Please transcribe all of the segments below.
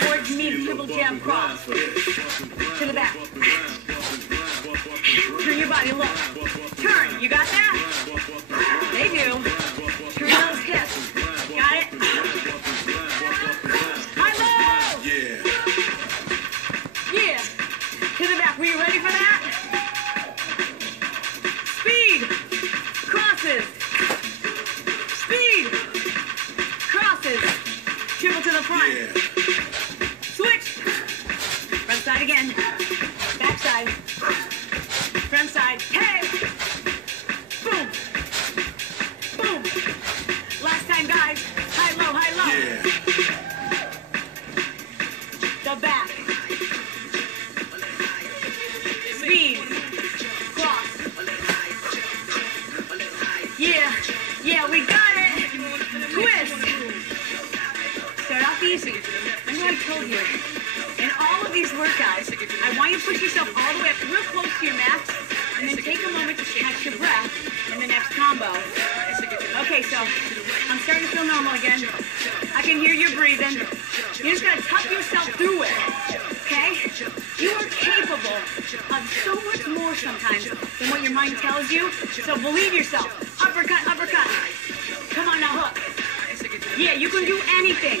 towards me, triple jab cross. To the back. Turn your body low. Turn, you got that? They do. Turn those hips. Got it? High low! Yeah. Yeah. To the back. Were you ready for that? Speed. Crosses. Speed. Crosses. Triple to the front. Yeah. Switch. Front side again. Back side. Front side. Hey. Boom. Boom. Last time, guys. High, low, high, low. Yeah. The back. Speed. Cross. Yeah. Yeah, we got it. Twist. Start off easy. Remember I told you, in all of these workouts, I want you to push yourself all the way up real close to your max, and then take a moment to catch your breath in the next combo. Okay, so I'm starting to feel normal again. I can hear you breathing. You just gotta tough yourself through it, okay? You are capable of so much more sometimes than what your mind tells you, so believe yourself. Uppercut, uppercut. Come on now, hook. Yeah, you can do anything.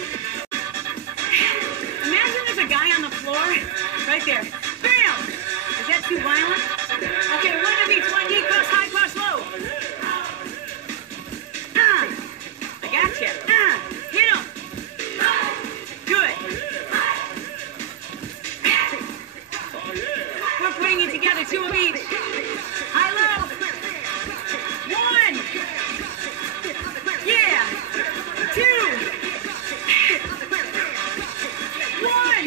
Imagine there's a guy on the floor, right there. Bam! Is that too violent? Okay, one of each. One knee cross, high cross, low. I got you. Hit him. Good. We're putting it together, two of each. High, low. One. Yeah. Two. One.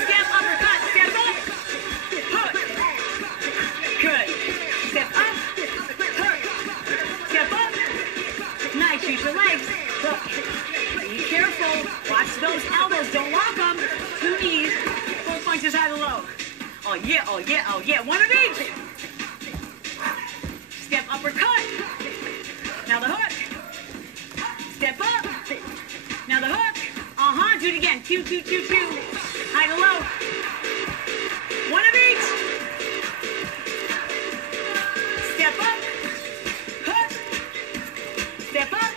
Step uppercut. Step up. Hook. Good. Step up. Hook. Step up. Nice. Use your legs. Hook. Be careful. Watch those elbows. Don't lock them. Two knees. 4 punches high to low. Oh yeah. Oh yeah. Oh yeah. One of each. Step uppercut. Now the hook. Step up. Now the hook. Do it again. Two. High to low. One of each. Step up. Hook. Step up.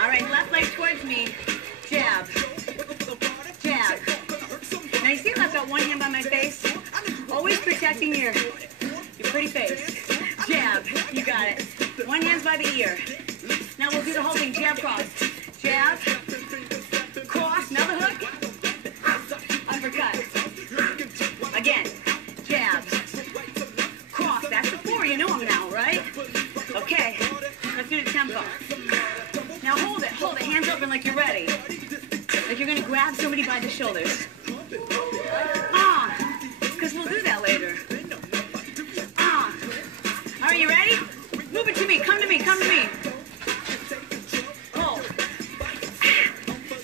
All right, left leg towards me. Jab. Jab. Now you see I've got one hand by my face? Always protecting your pretty face. Jab. You got it. One hand's by the ear. Now we'll do the whole thing. Jab, cross. Jab. Cross. Now the hook. Uppercut. Again. Jab. Cross. That's the 4. You know them now, right? Okay. Let's do the tempo. Now hold it. Hold it. Hands open like you're ready. Like you're going to grab somebody by the shoulders. Because we'll do that later. Are you ready? Move it to me. Come to me. Come to me. Hold.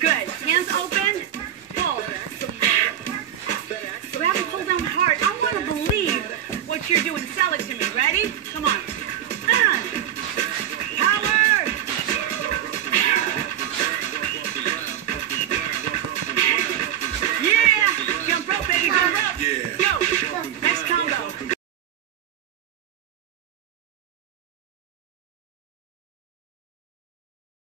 Good. Hands open. Hold. Grab and pull down hard. I want to believe what you're doing. Sell it to me. Ready? Come on.